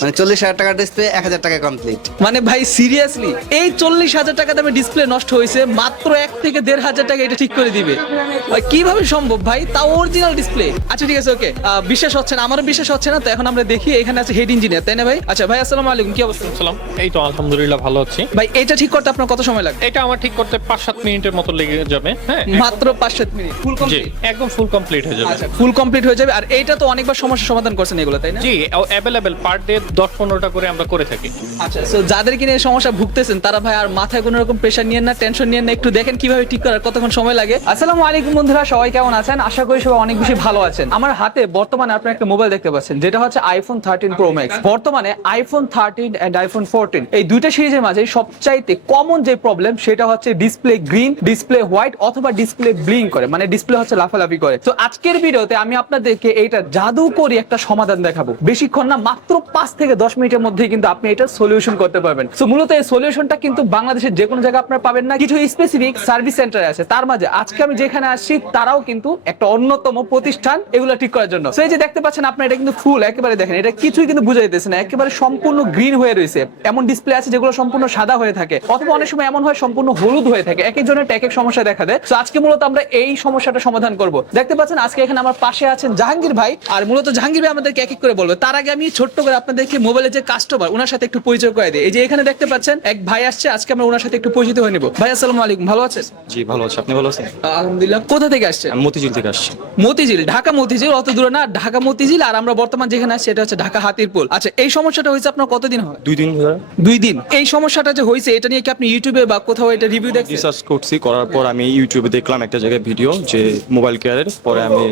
মানে 40,000 টাকার ডিসপ্লে 1,000 টাকায় কমপ্লিট। মানে ভাই সিরিয়াসলি এই 40,000 টাকা দামে ডিসপ্লে নষ্ট হয়েছে মাত্র 1 থেকে 1,500 টাকা এটা ঠিক করে দিবে? ভাই কিভাবে সম্ভব ভাই, তাও অরিজিনাল ডিসপ্লে। আচ্ছা ঠিক আছে, ওকে, বিশ্বাস হচ্ছে না, আমারও বিশ্বাস হচ্ছে না, তো এখন আমরা দেখি এখানে আছে হেড ইঞ্জিনিয়ার, তাই না ভাই? আচ্ছা ভাই, আসসালামু আলাইকুম, কি অবস্থা? সালাম। এই তো আলহামদুলিল্লাহ ভালো আছি ভাই এটা ঠিক করতে আপনার কত সময় লাগবে? এটা আমার ঠিক করতে 5-7 মিনিটের মতো লেগে যাবে। হ্যাঁ, মাত্র 5-7 মিনিট ফুল জি, কমপ্লিট? একদম ফুল কমপ্লিট হয়ে যাবে। আচ্ছা ফুল কমপ্লিট হয়ে যাবে। আর এইটা তো অনেকবার সমস্যার সমাধান করছেন এগুলো, তাই না? জি, অ্যাভেলেবেল পার ডে 10-15টা করে আমরা করে থাকি। আচ্ছা, সো যাদের কিনে এই সমস্যা ভুগতেছেন তারা ভাই আর মাথায় কোনো রকম প্রেশার নিয়েন না, টেনশন নিয়েন না, একটু দেখেন কিভাবে ঠিক করার কতক্ষণ সময় লাগে। আসসালামু আলাইকুম বন্ধুরা, সবাই কেমন আছেন? আশা করি সবাই অনেক বেশি ভালো আছেন। আমার হাতে বর্তমানে আপনারা একটা মোবাইল দেখতে পাচ্ছেন, যেটা হচ্ছে আইফোন 13 প্রো ম্যাক্স। বর্তমানে আইফোন 13 এন্ড আইফোন 14 এই দুইটা সিরিজের মাঝে সবচাইতে কমন যে প্রবলেম সেটা হচ্ছে ডিসপ্লে গ্রিন, ডিসপ্লে হোয়াইট অথবা ডিসপ্লে ব্লিং করে, মানে ডিসপ্লে হচ্ছে লাফালাফি করে। তো আজকের ভিডিওতে আমি আপনাদেরকে এইটা জাদুকরি একটা সমাধান দেখাবো। বেশিক্ষণ না, মাত্র 5 থেকে 10 মিনিটের মধ্যেই কিন্তু আপনি এটা সলিউশন করতে পারবেন। সো মূলত এই সলিউশনটা কিন্তু বাংলাদেশের যে কোনো জায়গায় আপনারা পাবেন না, কিছু স্পেসিফিক সার্ভিস সেন্টারে আছে। তার মাঝে আজকে আমি যেখানে আসছি তারাও কিন্তু একটা অন্যতম প্রতিষ্ঠান এগুলো ঠিক করার জন্য। সো এই যে দেখতে পাচ্ছেন আপনারা, এটা কিন্তু ফুল একেবারে দেখেন, এটা কিছুই কিন্তু বুঝা যাইতেছে না, একেবারে সম্পূর্ণ গ্রিন হয়ে রয়েছে। এমন ডিসপ্লে আছে যেগুলো সম্পূর্ণ সাদা হয়ে থাকে, অথবা অনেক সময় এমন হয় সম্পূর্ণ হলুদ হয়ে থাকে। এক একজনের এক এক সমস্যা দেখা দেয়। সো আজকে মূলত আমরা এই সমস্যাটা সমাধান করব। দেখতে পাচ্ছেন আজকে এখানে আমার পাশে আছেন জাহাঙ্গীর ভাই, আর মূলত জাহাঙ্গীর ভাই আমাদেরকে এক এক করে বলবে। তার আগে আমি ছোট্ট করে আপনাদেরকে মোবাইলের যে কাস্টমার ওনার সাথে একটু পরিচয় করে দিই। এই যে এখানে দেখতে পাচ্ছেন এক ভাই আসছে, আজকে আমরা ওনার সাথে একটু পরিচিত হয়ে নিব। ভাই আসসালামু আলাইকুম, ভালো আছেন? জি ভালো আছি, আপনি ভালো আছেন? আলহামদুলিল্লাহ। কোথা থেকে আসছেন? আমি মতিঝিল থেকে আসছি। মতিঝিল, ঢাকা মতিঝিল, অত দূরে না, ঢাকা মতিঝিল। আর আমরা বর্তমান যেখানে আছি সেটা হচ্ছে ঢাকা হাতিরপুল। আচ্ছা, এই সমস্যাটা হয়েছে আপনার কতদিন হয়? 2 দিন ধরে 2 দিন। এই সমস্যাটা যে হয়েছে এটা নিয়ে কি আপনি ইউটিউবে বা কোথাও এটা রিভিউ দেখছেন? রিসার্চ করছি, করার পর আমি ইউটিউবে দেখলাম একটা জায়গায় ভিডিও যে মোবাইল কেয়ারের, পরে আমি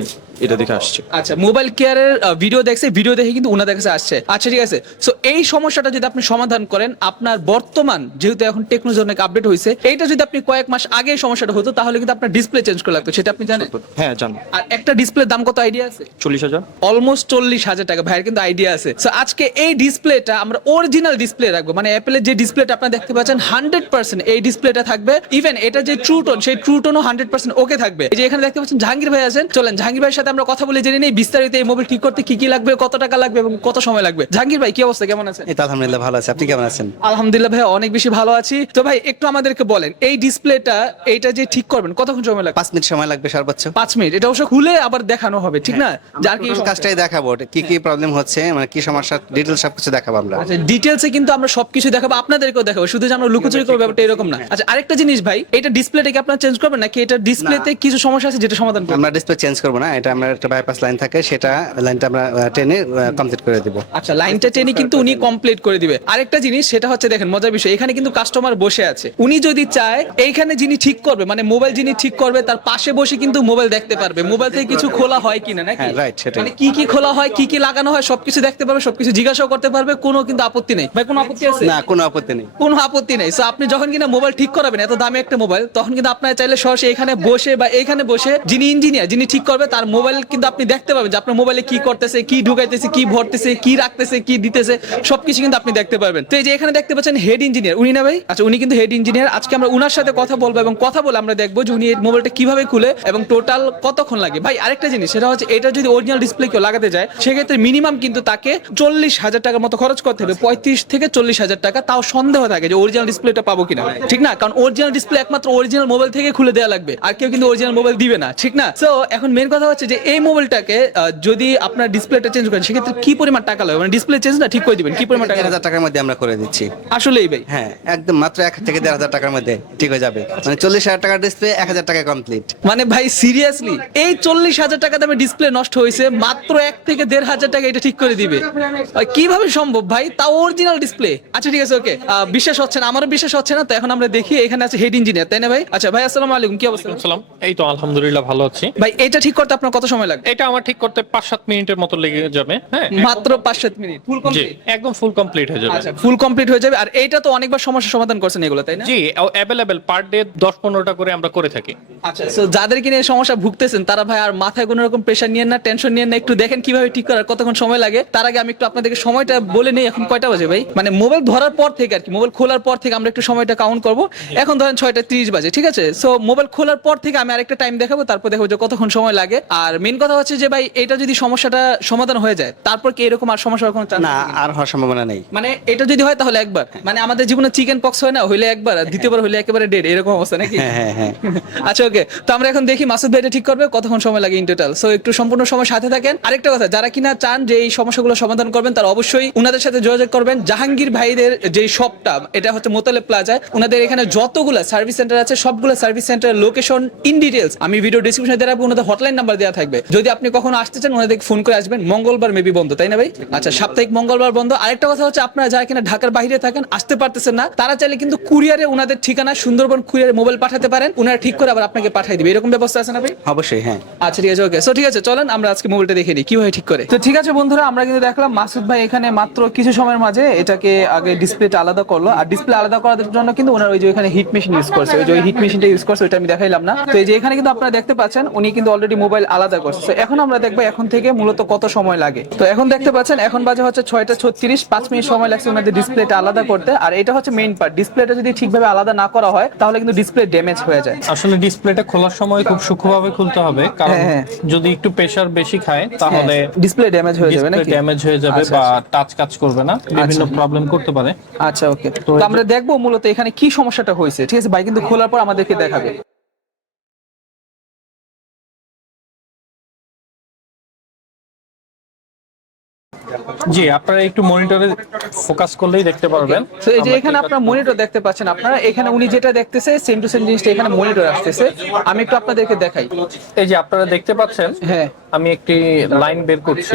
এটা দেখে আসছি। আচ্ছা, মোবাইল কেয়ারের ভিডিও দেখছে, ভিডিও দেখে কিন্তু ওনাদের কাছে আসছে। আচ্ছা ঠিক আছে, সো এই সমস্যাটা যদি আপনি সমাধান করেন, আপনার বর্তমান যেহেতু এখন টেকনোলজি অনেক আপডেট হয়েছে, এইটা যদি আপনি কয়েক মাস আগে এই সমস্যাটা হতো তাহলে কিন্তু আপনার ডিসপ্লে চেঞ্জ করে লাগতো, সেটা আপনি জানেন? হ্যাঁ জানি। আর একটা ডিসপ্লের দাম কত আইডিয়া আছে? 40,000। অলমোস্ট 40,000 টাকা। ভাইয়ের কিন্তু আইডিয়া আছে। সো আজকে এই ডিসপ্লেটা আমরা অরিজিনাল ডিসপ্লে রাখবো, মানে অ্যাপেলের যে ডিসপ্লেটা আপনারা দেখতে পাচ্ছেন 100% এই ডিসপ্লেটা থাকবে। ইভেন এটা যে ট্রু টোন, সেই ট্রু টোনও 100% ওকে থাকবে। এই যে এখানে দেখতে পাচ্ছেন জাহাঙ্গীর ভাই আছেন, চলেন জাহাঙ্গীর ভাইয়ের সাথে আমরা কথা বলে জেনে নেই বিস্তারিত এই মোবাইল ঠিক করতে কি কি লাগবে, কত টাকা লাগবে এবং কত সময় লাগবে। জাহাঙ্গীর ভাই কি অবস্থা, কেমন আছেন? এই তো আলহামদুলিল্লাহ ভালো আছি, আপনি কেমন আছেন? আলহামদুলিল্লাহ ভাই, অনেক বেশি ভালো আছি। তো ভাই একটু আমাদেরকে বলেন, এই ডিসপ্লেটা এইটা যে ঠিক করবেন কতক্ষণ সময় লাগবে? 5 মিনিট সময় লাগবে সর্বোচ্চ। 5 মিনিট। এটা অবশ্য খুলে আবার দেখানো হবে, ঠিক না? যার কি টোটাল কাজটাই দেখাবো, কি কি প্রবলেম হচ্ছে, মানে কি সমস্যা, ডিটেইলস সবকিছু দেখাবো আমরা। আচ্ছা, ডিটেইলসে কিন্তু আমরা সবকিছু দেখাবো, আপনাদেরকেও দেখাবো, শুধু যে আমরা লুকোচুরি করবো ব্যাপারটা এরকম না। আচ্ছা, আরেকটা জিনিস ভাই, এটা ডিসপ্লেটা কি আপনারা চেঞ্জ করবেন নাকি এটা ডিসপ্লেতে কিছু সমস্যা আছে যেটা সমাধান করবেন? আমরা ডিসপ্লে চেঞ্জ করবো না, এটা আমরা একটা বাইপাস লাইন থাকে, সেটা লাইনটা আমরা টেনে কমপ্লিট করে দিব। আচ্ছা, লাইনটা টেনে কিন্তু উনি কমপ্লিট করে দিবে। আরেকটা জিনিস সেটা হচ্ছে, দেখেন মজার বিষয়, এখানে কিন্তু কাস্টমার বসে আছে। উনি যদি চায় এইখানে যিনি ঠিক করবে, মানে মোবাইল যিনি ঠিক করবে তার পাশে বসে কিন্তু মোবাইল দেখতে পারবে, মোবাইল থেকে কিছু খোলা হয় কিনা, নাকি? হ্যাঁ, রাইট, সেটাই। মানে কি কি খোলা হয়, কি কি লাগানো হয় সবকিছু দেখতে পারবে, সবকিছু জিজ্ঞাসাও করতে পারবে, কোনো কিন্তু আপত্তি নেই। ভাই কোনো আপত্তি আছে? না, কোনো আপত্তি নেই। কোনো আপত্তি নেই। সো আপনি যখন কিনা মোবাইল ঠিক করাবেন, এত দামি একটা মোবাইল, তখন কিন্তু আপনার চাইলে সরাসরি এখানে বসে বা এইখানে বসে যিনি ইঞ্জিনিয়ার, যিনি ঠিক করবে তার মোবাইল কিন্তু আপনি দেখতে পাবেন যে আপনার মোবাইলে কি করতেছে, কি ঢুকাইতেছে, কি ভরতেছে, কি রাখতেছে, কি দিতেছে, সবকিছু কিন্তু আপনি দেখতে পারবেন। তো এই যে এখানে দেখতে পাচ্ছেন হেড ইঞ্জিনিয়ার, উনি না ভাই? আচ্ছা, উনি কিন্তু হেড ইঞ্জিনিয়ার। আজকে আমরা উনার সাথে কথা বলবো এবং কথা বলে আমরা দেখবো যে উনি এই মোবাইলটা কিভাবে খুলে এবং টোটাল কতক্ষণ লাগে। ভাই আরেকটা জিনিস, সেটা হচ্ছে এটা যদি অরিজিনাল ডিসপ্লে কেউ লাগাতে যায় সেক্ষেত্রে মিনিমাম কিন্তু তাকে 40,000 টাকার মতো খরচ করতে হবে, 35 থেকে 40,000 টাকা। তাও সন্দেহ থাকে যে অরিজিনাল ডিসপ্লেটা পাবো কিনা, ঠিক না? কারণ অরিজিনাল ডিসপ্লে একমাত্র অরিজিনাল মোবাইল থেকে খুলে দেওয়া লাগবে, আর কেউ কিন্তু অরিজিনাল মোবাইল দিবে না, ঠিক না? সো এখন মেন কথা হচ্ছে যে এই মোবাইলটাকে যদি আপনার ডিসপ্লেটা চেঞ্জ করেন সেক্ষেত্রে কি পরিমাণ টাকা লাগবে, মানে ডিসপ্লে চেঞ্জ না ঠিক করে দিবেন, কি পরিমাণ টাকা? 1,000 টাকার মধ্যে আমরা করে দিচ্ছি। আসলেই ভাই? হ্যাঁ, একদম মাত্র 1 থেকে 1,500 টাকার মধ্যে ঠিক হয়ে যাবে। মানে 40,000 টাকার ডিসপ্লে 1,000 টাকায় কমপ্লিট। মানে ভাই সিরিয়াসলি এই 40,000 টাকা দামে ডিসপ্লে নষ্ট হয়েছে মাত্র 1 থেকে 1,500 টাকা এটা ঠিক করে দিবে? কিভাবে সম্ভব ভাই, তাও অরিজিনাল ডিসপ্লে। আচ্ছা ঠিক আছে, ওকে, বিশ্বাস হচ্ছে না, আমারও বিশ্বাস হচ্ছে না, তো এখন আমরা দেখি এখানে আছে হেড ইঞ্জিনিয়ার, তাই না ভাই? আচ্ছা ভাই আসসালামু আলাইকুম, কি অবস্থা? সালাম। এই তো আলহামদুলিল্লাহ ভালো আছি। ভাই এটা ঠিক করতে আপনার কত সময় লাগবে? এটা আমার ঠিক করতে 5-7 মিনিটের মতো লেগে যাবে। হ্যাঁ, মাত্র 5-7 মিনিট ফুল জি, কমপ্লিট? একদম ফুল কমপ্লিট হয়ে যাবে। আচ্ছা, ফুল কমপ্লিট হয়ে যাবে। আর এইটা তো অনেকবার সমস্যার সমাধান করছেন এগুলো, তাই না? জি, অ্যাভেলেবেল পার ডে 10-15টা করে আমরা করে থাকি। আচ্ছা, সো যাদের কিনে এই সমস্যা ভুগতেছেন তারা ভাই আর মাথায় কোনো রকম প্রেশার নিয়েন না, টেনশন নিয়েন না, একটু দেখেন কিভাবে ঠিক করার কতক্ষণ সময় লাগে। তার আগে আমি একটু আপনাদেরকে সময়টা বলে নেই, এখন কয়টা বাজে ভাই? মানে মোবাইল ধরার পর থেকে আর কি, মোবাইল খোলার পর থেকে আমরা একটু সময়টা কাউন্ট করব। এখন ধরেন 6:30 বাজে, ঠিক আছে? সো মোবাইল খোলার পর থেকে আমি আরেকটা টাইম দেখাবো, তারপর দেখাবো যে কতক্ষণ সময় লাগে। আর মেন কথা হচ্ছে যে ভাই এটা যদি সমস্যাটা সমাধান হয়ে যায় তারপর কি এরকম আর সমস্যা কোনো চান্স না, আর হওয়ার সম্ভাবনা নেই। মানে এটা যদি হয় তাহলে একবার, মানে আমাদের জীবনে চিকেন পক্স হয় না, হইলে একবার, আর দ্বিতীয়বার হইলে একেবারে ডেড, এরকম অবস্থা নাকি? হ্যাঁ। আচ্ছা ওকে, তো আমরা এখন দেখি মাসুদ ভাই এটা ঠিক করবে কতক্ষণ সময় লাগে ইন টোটাল। সো একটু সম্পূর্ণ সময় সাথে থাকেন। আরেকটা কথা, যারা কিনা চান যে এই সমস্যাগুলো সমাধান করবেন, তারা অবশ্যই উনাদের সাথে যোগাযোগ করবেন। জাহাঙ্গীর ভাইদের যে শপটা, এটা হচ্ছে মোতালেব প্লাজায়। উনাদের এখানে যতগুলো সার্ভিস সেন্টার আছে, সবগুলো সার্ভিস সেন্টারের লোকেশন ইন ডিটেলস আমি ভিডিও ডেসক্রিপশনে দেওয়া রাখবো। ওনাদের হটলাইন নাম্বার দেওয়া থাকবে। যদি আপনি কখনো আসতে চান, ওনাদেরকে ফোন করে আসবেন। মঙ্গলবার মেবি বন্ধ, তাই না ভাই? আচ্ছা, সাপ্তাহিক মঙ্গলবার বন্ধ। আরেকটা কথা হচ্ছে, আপনারা যারা কিনা ঢাকার বাইরে থাকেন, আসতে পারতেছেন না, তারা চাইলে কিন্তু কুরিয়ারে ওনাদের ঠিকানা সুন্দরবন কুরিয়ারে মোবাইল পাঠাতে পারেন। ওনারা ঠিক করে আবার আপনাকে পাঠিয়ে দিবে, এরকম ব্যবস্থা আছে না ভাই? অবশ্যই, হ্যাঁ। আচ্ছা ঠিক আছে, ওকে। সো ঠিক আছে, চলেন আমরা আজকে মোবাইলটা দেখে নিই কিভাবে ঠিক করে। তো ঠিক আছে বন্ধুরা, আমরা কিন্তু দেখলাম মাসুদ ভাই এখানে মাত্র কিছু সময়ের মাঝে এটাকে আগে ডিসপ্লেটা আলাদা করলো। আর ডিসপ্লে আলাদা করার জন্য কিন্তু ওনার ওই যে এখানে হিট মেশিন ইউজ করছে, ওই যে হিট মেশিনটা ইউজ করছে, ওইটা আমি দেখাইলাম না। তো এই যে এখানে কিন্তু আপনারা দেখতে পাচ্ছেন উনি কিন্তু অলরেডি মোবাইল আলাদা করছে। তো এখন আমরা দেখবো এখন থেকে মূলত কত সময় লাগে। তো এখন দেখতে পাচ্ছেন এখন বাজে হচ্ছে 6:36, 5 মিনিট সময় লাগছে ওনাদের ডিসপ্লেটা আলাদা করতে। আর এটা হচ্ছে মেইন পার্ট, ডিসপ্লেটা যদি ঠিকভাবে আলাদা না করা হয় তাহলে কিন্তু ডিসপ্লে ড্যামেজ হয়ে যায়। আসলে ডিসপ্লেটা খোলার সময় খুব সূক্ষ্মভাবে খুলতে হবে, কারণ যদি একটু প্রেসার বেশি খায় তাহলে ডিসপ্লে ড্যামেজ হয়ে যাবে নাকি? ড্যামেজ হয়ে যাবে বা টাচ কাজ করবে না, বিভিন্ন প্রবলেম করতে পারে। আচ্ছা ওকে, তো আমরা দেখবো মূলত এখানে কি সমস্যাটা হয়েছে। ঠিক আছে ভাই, কিন্তু খোলার পর আমাদেরকে দেখাবে। জি, আপনারা একটু মনিটরে ফোকাস করলেই দেখতে পারবেন। তো এই যে এখানে আপনারা মনিটর দেখতে পাচ্ছেন, আপনারা এখানে উনি যেটা দেখতেছে সেম টু সেম জিনিসটা এখানে মনিটর আসতেছে। আমি একটু আপনাদেরকে দেখাই। এই যে আপনারা দেখতে পাচ্ছেন, হ্যাঁ আমি একটি লাইন বের করছি।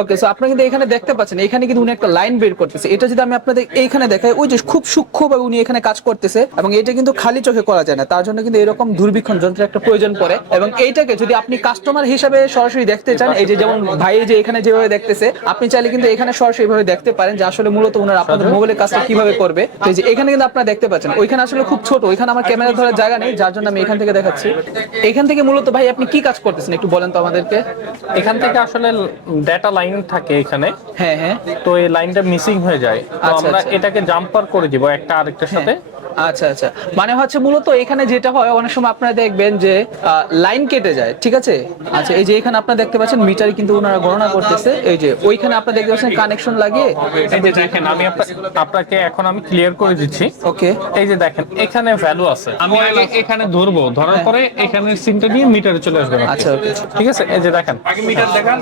ওকে, সো আপনারা কিন্তু এখানে দেখতে পাচ্ছেন, এখানে কিন্তু উনি একটা লাইন বের করতেছে। এটা যদি আমি আপনাদের এইখানে দেখাই, ওই যে খুব সূক্ষ্মভাবে উনি এখানে কাজ করতেছে, এবং এটা কিন্তু খালি চোখে করা যায় না, তার জন্য কিন্তু এরকম দূরবীক্ষণ যন্ত্রের একটা প্রয়োজন পড়ে। এবং এইটাকে যদি আপনি কাস্টমার হিসাবে সরাসরি দেখতে চান, এই যে যেমন ভাই যে এখানে যেভাবে দেখতেছে, আপনি চাইলে কিন্তু এখানে সরাসরি এইভাবে দেখতে পারেন যে আসলে মূলত ওনারা আপনাদের মোবাইলের কাজটা কিভাবে করবে। তো এই যে এখানে কিন্তু আপনারা দেখতে পাচ্ছেন, ওইখানে আসলে খুব ছোট, ওইখানে আমার ক্যামেরা ধরার জায়গা নেই, যার জন্য আমি এখান থেকে দেখাচ্ছি। এখান থেকে মূলত ভাই আপনি কি কাজ করতেছেন একটু বলেন তো আমাদেরকে। এখান থেকে আসলে ডেটা লাইন থাকে এখানে, হ্যাঁ, তো এই লাইনটা মিসিং হয়ে যায়, তো আমরা এটাকে জাম্পার করে দিব একটা আরেকটার সাথে। আচ্ছা, মানে হচ্ছে মূলত এখানে যেটা হয়, অনেক সময় আপনারা দেখবেন যে লাইন কেটে যায়, ঠিক আছে। আচ্ছা, এই যে এখানে আপনারা দেখতে পাচ্ছেন মিটার কিন্তু ওনারা গণনা করতেছে। এই যে ওইখানে আপনারা দেখতে পাচ্ছেন কানেকশন লাগিয়ে, এই যে দেখেন, আমি আপনাকে এখন আমি ক্লিয়ার করে দিচ্ছি। ওকে, এই যে দেখেন এখানে ভ্যালু আছে, আমি আগে এখানে ধরবো, ধরার পরে এখানে সিনটা নিয়ে মিটারে চলে আসবে। আচ্ছা ওকে, ঠিক আছে। এই যে দেখেন, আগে মিটার দেখান,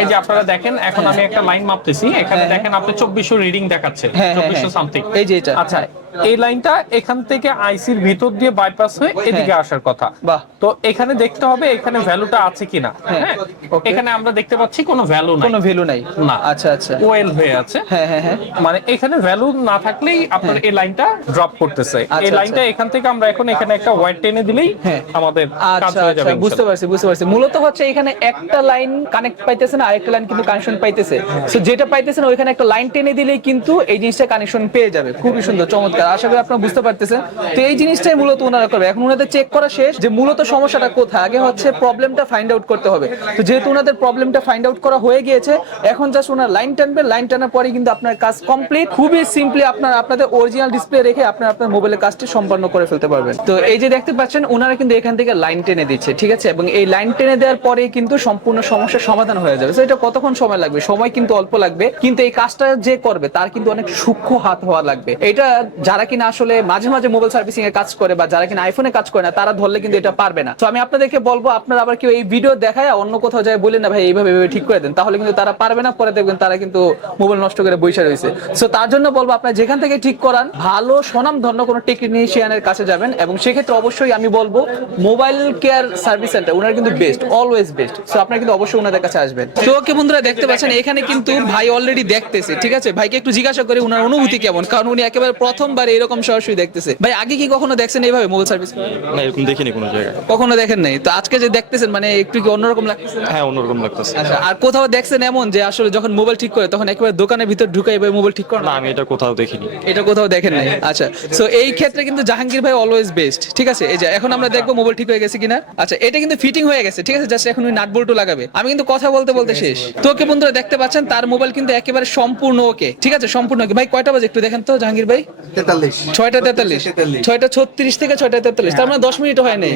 এই যে আপনারা দেখেন এখন আমি একটা লাইন মাপতেছি, এখানে দেখেন আপনি 2400 রিডিং দেখাচ্ছে, 2400 সামথিং। এই যে এটা, আচ্ছা, এই লাইনটা এখান থেকে আইসির ভিতর দিয়ে বাইপাস হয়ে এদিকে আসার কথা। বাহ, তো এখানে দেখতে হবে এখানে ভ্যালুটা আছে কিনা। হ্যাঁ, এখানে আমরা দেখতে পাচ্ছি কোনো ভ্যালু নাই, কোনো ভ্যালু নাই না। আচ্ছা, ওয়েল হয়ে আছে। হ্যাঁ, মানে এখানে ভ্যালু না থাকলেই আপনার এই লাইনটা ড্রপ করতেছে। এই লাইনটা এখান থেকে আমরা এখন এখানে একটা ওয়্যার টেনে দিলেই আমাদের কাজ হয়ে যাবে। বুঝতে পারছি। মূলত হচ্ছে এখানে একটা লাইন কানেক্ট পাইতেছে না, আরেকটা লাইন কিন্তু কানেকশন পাইতেছে। সো যেটা পাইতেছে না ওইখানে একটা লাইন টেনে দিলেই কিন্তু এই জিনিসটা কানেকশন পেয়ে যাবে। খুবই সুন্দর, চমৎকার। আশা করি আপনারা বুঝতে পারতেছেন। তো এই জিনিসটাই মূলত ওনারা করবে। এখন ওনাদের চেক করা শেষ যে মূলত সমস্যাটা কোথায়। আগে হচ্ছে প্রবলেমটা ফাইন্ড আউট করতে হবে। তো যেহেতু ওনাদের প্রবলেমটা ফাইন্ড আউট করা হয়ে গিয়েছে, এখন জাস্ট ওনারা লাইন টানবে। লাইন টানার পরে কিন্তু আপনার কাজ কমপ্লিট। খুবই সিম্পলি আপনাদের অরিজিনাল ডিসপ্লে রেখে আপনার মোবাইলের কাজটি সম্পন্ন করে ফেলতে পারবেন। তো এই যে দেখতে পাচ্ছেন ওনারা কিন্তু এখান থেকে লাইন টেনে দিচ্ছে, ঠিক আছে। এবং এই লাইন টেনে দেওয়ার পরে কিন্তু সম্পূর্ণ সমস্যার সমাধান হয়ে যাবে। তো এটা কতক্ষণ সময় লাগবে? সময় কিন্তু অল্প লাগবে, কিন্তু এই কাজটা যে করবে তার কিন্তু অনেক সূক্ষ্ম হাত হওয়া লাগবে। এটা যারা কিনা আসলে মাঝে মাঝে মোবাইল সার্ভিসিং এর কাজ করে বা যারা কিনা আইফোনে কাজ করে না, তারা ধরলে কিন্তু এটা পারবে না। তো আমি আপনাদেরকে বলবো, আপনারা আবার কেউ এই ভিডিও দেখায় অন্য কোথাও যায় বলেন না ভাই এইভাবে ঠিক করে দেন, তাহলে কিন্তু তারা পারবে না। পরে দেখবেন তারা কিন্তু মোবাইল নষ্ট করে বসে রয়েছে। সো তার জন্য বলবো আপনারা যেখান থেকে ঠিক করান, ভালো স্বনামধন্য কোনো টেকনিশিয়ানের কাছে যাবেন। এবং সেক্ষেত্রে অবশ্যই আমি বলবো মোবাইল কেয়ার সার্ভিস সেন্টার, ওনারা কিন্তু বেস্ট, অলওয়েজ বেস্ট। সো আপনারা কিন্তু অবশ্যই ওনাদের কাছে আসবেন। তো ওকে বন্ধুরা, দেখতে পাচ্ছেন এখানে কিন্তু ভাই অলরেডি দেখতেছে, ঠিক আছে। ভাইকে একটু জিজ্ঞাসা করি ওনার অনুভূতি কেমন, কারণ উনি একেবারে প্রথমবার এরকম সরাসরি দেখতেছে। ভাই আগে কি কখনো দেখছেন এইভাবে মোবাইল সার্ভিস? না, এরকম দেখিনি কোনো জায়গায়, কখনো দেখেন নাই। তো আজকে যে দেখতেছেন মানে একটু কি অন্যরকম লাগতেছে? হ্যাঁ, অন্যরকম লাগতেছে। আচ্ছা, আর কোথাও দেখছেন এমন যে আসলে যখন মোবাইল ঠিক করে তখন একেবারে দোকানের ভিতর ঢুকে এভাবে মোবাইল ঠিক করে? না, আমি এটা কোথাও দেখিনি। এটা কোথাও দেখেন নাই। আচ্ছা, সো এই ক্ষেত্রে কিন্তু জাহাঙ্গীর ভাই অলওয়েজ বেস্ট, ঠিক আছে। এই যে এখন আমরা দেখবো মোবাইল ঠিক হয়ে গেছে কিনা। আচ্ছা, এটা কিন্তু ফিটিং হয়ে গেছে, ঠিক আছে। জাস্ট এখন ওই নাট বল্টু লাগাবে। আমি কিন্তু কথা বলতে বলতে শেষ। তো ওকে বন্ধুরা, দেখতে পাচ্ছেন তার মোবাইল কিন্তু একেবারে সম্পূর্ণ ওকে, ঠিক আছে, সম্পূর্ণ ওকে। ভাই কয়টা বাজে একটু দেখেন তো জাহাঙ্গীর ভাই? 43 6টা 36 থেকে 6টা 43, তার মানে 10 মিনিট হয় নাই,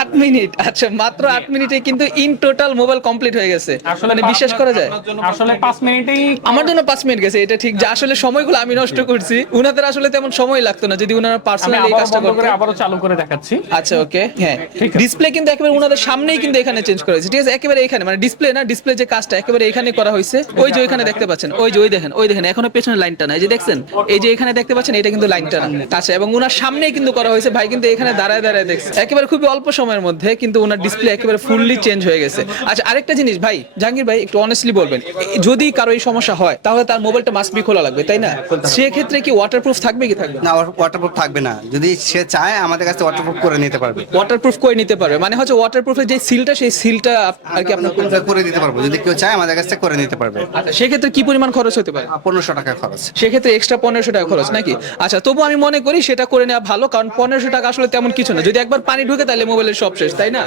8 মিনিট। আচ্ছা, মাত্র 8 মিনিটে কিন্তু ইন টোটাল মোবাইল কমপ্লিট হয়ে গেছে, মানে বিশ্বাস করা যায়? আসলে 5 মিনিটেই আমার জন্য 5 মিনিট গেছে, এটা ঠিক যে আসলে সময়গুলো আমি নষ্ট করছি, উনাদের আসলে তেমন সময় লাগতো না যদি উনারা আমি পার্সোনালি এই আবার কাজটা বন্ধ করতেন। করে আবারও চালু করে দেখাচ্ছি। আচ্ছা, ওকে, হ্যাঁ, ঠিক আছে। ডিসপ্লে কিন্তু একেবারে উনাদের সামনেই কিন্তু এখানে চেঞ্জ করা হয়েছে, ঠিক আছে, একেবারে এখানে, মানে ডিসপ্লে না, ডিসপ্লে যে কাজটা একেবারে এখানে করা হয়েছে। ওই যে ওইখানে দেখতে পাচ্ছেন, ওই যে ওই দেখেন এখনো পেছনে লাইনটা না, এই যে দেখছেন, এই যে এখানে দেখতে পাচ্ছেন, এটা কিন্তু লাইনটা না। আচ্ছা, এবং উনার সামনেই কিন্তু করা হয়েছে, ভাই কিন্তু এখানে দাঁড়ায় দাঁড়ায় দেখছে, একেবারে খুবই অল্প সময়ের মধ্যে কিন্তু উনার ডিসপ্লে একেবারে ফুললি চেঞ্জ হয়ে গেছে। আচ্ছা, আরেকটা জিনিস ভাই, জাহাঙ্গীর ভাই একটু অনেস্টলি বলবেন, যদি কারো এই সমস্যা হয় তাহলে তার মোবাইলটা মাস্ট বি খোলা লাগবে, তাই না? সেক্ষেত্রে কি ওয়াটারপ্রুফ থাকবে কি থাকবে না? না, ওয়াটারপ্রুফ থাকবে না, যদি সে চায় আমাদের কাছে ওয়াটারপ্রুফ করে নিতে পারবে। ওয়াটারপ্রুফ করে নিতে পারবে, মানে হচ্ছে ওয়াটারপ্রুফের যে সিলটা, সেই সিলটা আর কি আপনার করে দিতে পারবো, যদি কেউ চায় আমাদের কাছে করে নিতে পারবে। আচ্ছা, সেক্ষেত্রে কি পরিমাণ খরচ হতে পারে? 1500 টাকা খরচ। সেক্ষেত্রে এক্সট্রা 1500 টাকা খরচ নাকি? আচ্ছা, তবু আমি মনে করি সেটা করে নেওয়া ভালো, কারণ 1500 টাকা আসলে তেমন কিছু না, যদি একবার পানি ঢুকে তাহলে মোবাইলের সব শেষ, তাই না?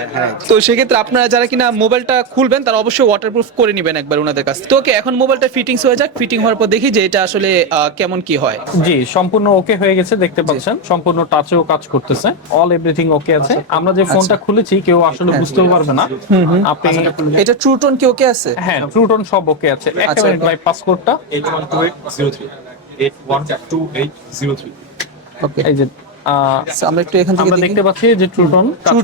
তো সেক্ষেত্রে আপনারা যারা কিনা মোবাইলটা খুলবেন তারা অবশ্যই ওয়াটারপ্রুফ করে নেবেন একবার ওনাদের কাছে। তো ওকে, এখন মোবাইলটা ফিটিংস হয়ে যাক, ফিটিং হওয়ার পর দেখি যে এটা আসলে কেমন কি হয়। জি, সম্পূর্ণ ওকে হয়ে গেছে, দেখতে পাচ্ছেন সম্পূর্ণ টাচেও কাজ করতেছে, অল এভরিথিং ওকে আছে। আমরা যে ফোনটা খুলেছি কেউ আসলে বুঝতেও পারবে না। আপনি এটা ট্রু টোন কি ওকে আছে? হ্যাঁ, ট্রু টোন সব ওকে আছে। একটা মিনিট ভাই, পাসকোডটা 812803 812803 ওকে, এই যে আমরা একটু এখান থেকে আমরা দেখি। দেখতে পাচ্ছি যে ট্রু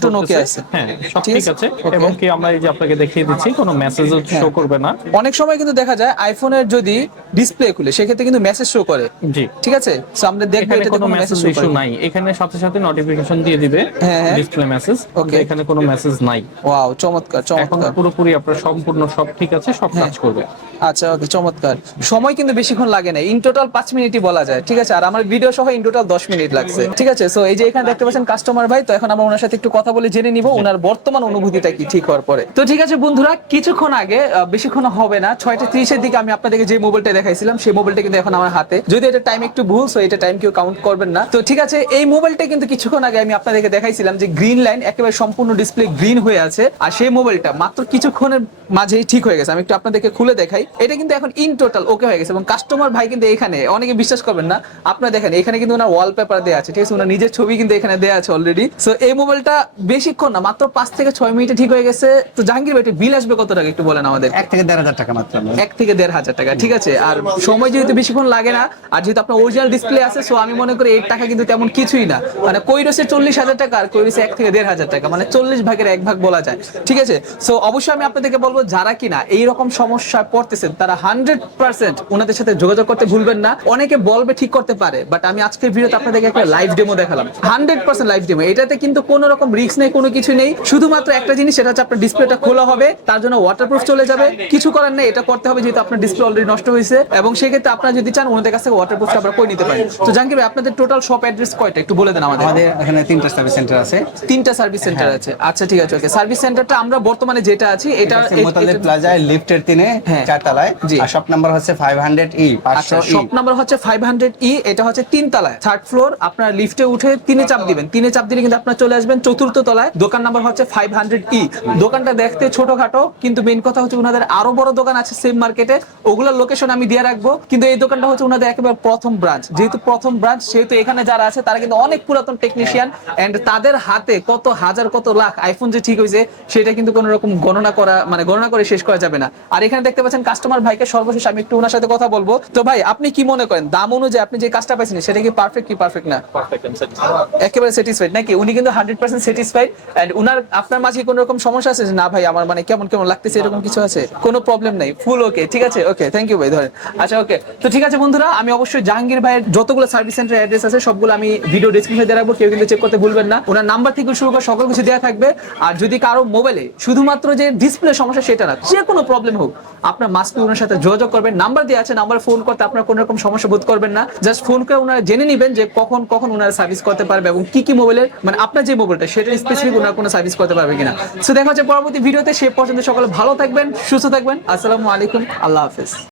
টোন ওকে আছে। হ্যাঁ, সব ঠিক ঠিক আছে, আছে। okay. এবং কি আমরা এই যে আপনাকে দেখিয়ে দিচ্ছি, কোনো মেসেজও শো করবে না। অনেক সময় কিন্তু দেখা যায় আইফোনের যদি ডিসপ্লে খুলে সেক্ষেত্রে কিন্তু মেসেজ শো করে, জি, ঠিক আছে? সো আমরা দেখব এখানে এটাতে কোনো কোনো মেসেজ মেসেজ শো ইস্যু করে। নাই, এখানে সাথে সাথে নোটিফিকেশন দিয়ে দিবে হ্যাঁ, হ্যাঁ। Display message. Okay. এখানে কোনো মেসেজ নাই। ওয়াও, চমৎকার এখন চমৎকার। পুরোপুরি আপনার সম্পূর্ণ সব ঠিক আছে, সব কাজ করবে। আচ্ছা, ওকে, চমৎকার। সময় কিন্তু বেশিক্ষণ লাগে না, ইন টোটাল 5 মিনিটই বলা যায়, ঠিক আছে? আর আমার ভিডিও সহ ইন টোটাল 10 মিনিট লাগছে, ঠিক আছে? সো এই যে এখানে দেখতে পাচ্ছেন কাস্টমার ভাই, তো এখন আমরা ওনার সাথে একটু কথা বলে জেনে নিব ওনার বর্তমান অনুভূতিটা কি ঠিক হওয়ার পরে। তো ঠিক আছে বন্ধুরা, কিছুক্ষণ আগে, বেশিক্ষণ হবে না, 6:30 এর দিকে আমি আপনাদেরকে যে মোবাইলটা দেখাইছিলাম সেই মোবাইলটা কিন্তু এখন আমার হাতে, যদি এটা টাইম একটু ভুল, সো এটা টাইম কেউ কাউন্ট করবেন না। তো ঠিক আছে, এই মোবাইলটা কিন্তু কিছুক্ষণ আগে আমি আপনাদেরকে দেখাইছিলাম যে গ্রিন লাইন, একেবারে সম্পূর্ণ ডিসপ্লে গ্রিন হয়ে আছে, আর সেই মোবাইলটা মাত্র কিছুক্ষণের মাঝেই ঠিক হয়ে গেছে। আমি একটু আপনাদেরকে খুলে দেখাই, এটা কিন্তু এখন ইন টোটাল ওকে হয়ে গেছে। এবং কাস্টমার ভাই কিন্তু এখানে, অনেকে বিশ্বাস করবেন না, আপনারা দেখেন এখানে কিন্তু ওনার ওয়ালপেপার দেওয়া আছে, ঠিক আছে? ওনার নিজের ছবি কিন্তু এখানে দেওয়া আছে অলরেডি। সো এই মোবাইলটা বেশিক্ষণ না, মাত্র 5 থেকে 6 মিনিটে ঠিক হয়ে গেছে। তো জাহাঙ্গীর ভাই, বিল আসবে কত টাকা একটু বলেন আমাদের? 1 থেকে 1.5 হাজার টাকা মাত্র। 1 থেকে 1.5 হাজার টাকা, ঠিক আছে? আর সময় যেহেতু বেশিক্ষণ লাগে না, আর যেহেতু আপনার অরিজিনাল ডিসপ্লে আছে, সো আমি মনে করি এর টাকা কিন্তু তেমন কিছুই না, মানে কইরসে 40,000 টাকা আর কইরসে 1 থেকে 1.5 হাজার টাকা, মানে 40 ভাগের 1 ভাগ বলা যায়, ঠিক আছে? সো অবশ্যই আমি আপনাদেরকে বলবো, যারা কিনা এইরকম সমস্যায় পড়তেছেন তারা 100% ওনাদের সাথে যোগাযোগ করতে ভুলবেন না। অনেকে বলবে ঠিক করতে পারে, বাট আমি আজকের ভিডিওতে আপনাদেরকে একটা লাইভ ডেমো দেখালাম, 100% লাইভ ডেমো। এটাতে কিন্তু কোনো রকম রিস্ক নেই, কোনো কিছু নেই, শুধুমাত্র একটা জিনিস, সেটা হচ্ছে আপনার ডিসপ্লেটা খোলা হবে, তার জন্য ওয়াটারপ্রুফ চলে যাবে, কিছু করার নেই, এটা করতে হবে যেহেতু আপনার ডিসপ্লে অলরেডি নষ্ট হয়েছে। এবং সেক্ষেত্রে আপনারা যদি চান ওনাদের কাছ থেকে ওয়াটারপ্রুফ আমরা করে নিতে পারি। তো জাহাঙ্গীর ভাই, আপনাদের টোটাল শপ অ্যাড্রেস কয়টা একটু বলে দেন আমাদের? আমাদের এখানে 3টা সার্ভিস সেন্টার আছে। 3টা সার্ভিস সেন্টার আছে, আচ্ছা ঠিক আছে, ওকে। সার্ভিস সেন্টারটা আমরা বর্তমানে যেটা আছি, এটা মোতালেব প্লাজায় লিফটের 3-এ 4 তলায়, আর শপ নাম্বার হচ্ছে 500E। আচ্ছা, শপ নাম্বার হচ্ছে 500E, এটা হচ্ছে 3 তলায়, 3rd ফ্লোর। আপনার লিফটে উঠে 3-এ চাপ দিবেন, 3-এ চাপ দিলে কিন্তু আপনারা চলে আসবেন 4র্থ তলায়। দোকান নাম্বার হচ্ছে 500E। দোকানটা দেখতে ছোটখাটো, কিন্তু মেইন কথা হচ্ছে ওনাদের আরো বড় দোকান আছে সেম মার্কেটে, ওগুলোর লোকেশন আমি দিয়ে রাখবো। কিন্তু এই দোকানটা হচ্ছে ওনাদের একেবারে প্রথম ব্রাঞ্চ, যেহেতু প্রথম ব্রাঞ্চ সেহেতু এখানে যারা আছে তারা কিন্তু অনেক পুরাতন টেকনিশিয়ান, এন্ড তাদের হাতে কত হাজার কত লাখ আইফোন যে ঠিক হয়েছে সেটা কিন্তু কোনো রকম গণনা করে শেষ করা যাবে না। আর এখানে দেখতে পাচ্ছেন কাস্টমার ভাইকে, সর্বশেষ আমি একটু ওনার সাথে কথা বলবো। তো ভাই, আপনি কি মনে করেন দাম অনুযায়ী আপনি যে কাজটা পাইছেন সেটা কি পারফেক্ট না? একেবারে স্যাটিসফাইড নাকি? উনি কিন্তু 100% স্যাটিসফাইড। এন্ড উনার আপনার মাঝে কোনো রকম সমস্যা আছে যে না ভাই আমার মানে কেমন লাগতেছে, এরকম কিছু আছে? কোনো প্রবলেম নাই, ফুল ওকে, ঠিক আছে, ওকে, থ্যাংক ইউ ভাই, ধরেন। আচ্ছা, ওকে, তো ঠিক আছে বন্ধুরা, আমি অবশ্যই জাহাঙ্গীর ভাইয়ের যতগুলো সার্ভিস সেন্টার অ্যাড্রেস আছে সবগুলো আমি ভিডিও ডেসক্রিপশনে দিয়ে রাখবো, কেউ কিন্তু চেক করতে ভুলবেন না। ওনার নাম্বার থেকে শুরু করে সকল কিছু দেওয়া থাকবে। আর যদি কারো মোবাইলে শুধুমাত্র যে ডিসপ্লে সমস্যা সেটা না, যে কোনো প্রবলেম হোক, আপনার মাস্ট বি ওনার সাথে যোগাযোগ করবেন। নাম্বার দেওয়া আছে, নাম্বার ফোন করতে আপনার কোনো রকম সমস্যা বোধ করবেন না, জাস্ট ফোন করে ওনারা জেনে নেবেন যে কখন ওনারা সার্ভিস করতে পারবে এবং কি মোবাইলের, মানে আপনার যে মোবাইলটা সেটা স্পেসিফিক ওনারা কোনো সার্ভিস করতে পারবে কিনা। সো দেখা হচ্ছে পরবর্তী ভিডিওতে, সে পর্যন্ত সকলে ভালো থাকবেন, সুস্থ থাকবেন। আসসালামু আলাইকুম, আল্লাহ হাফেজ।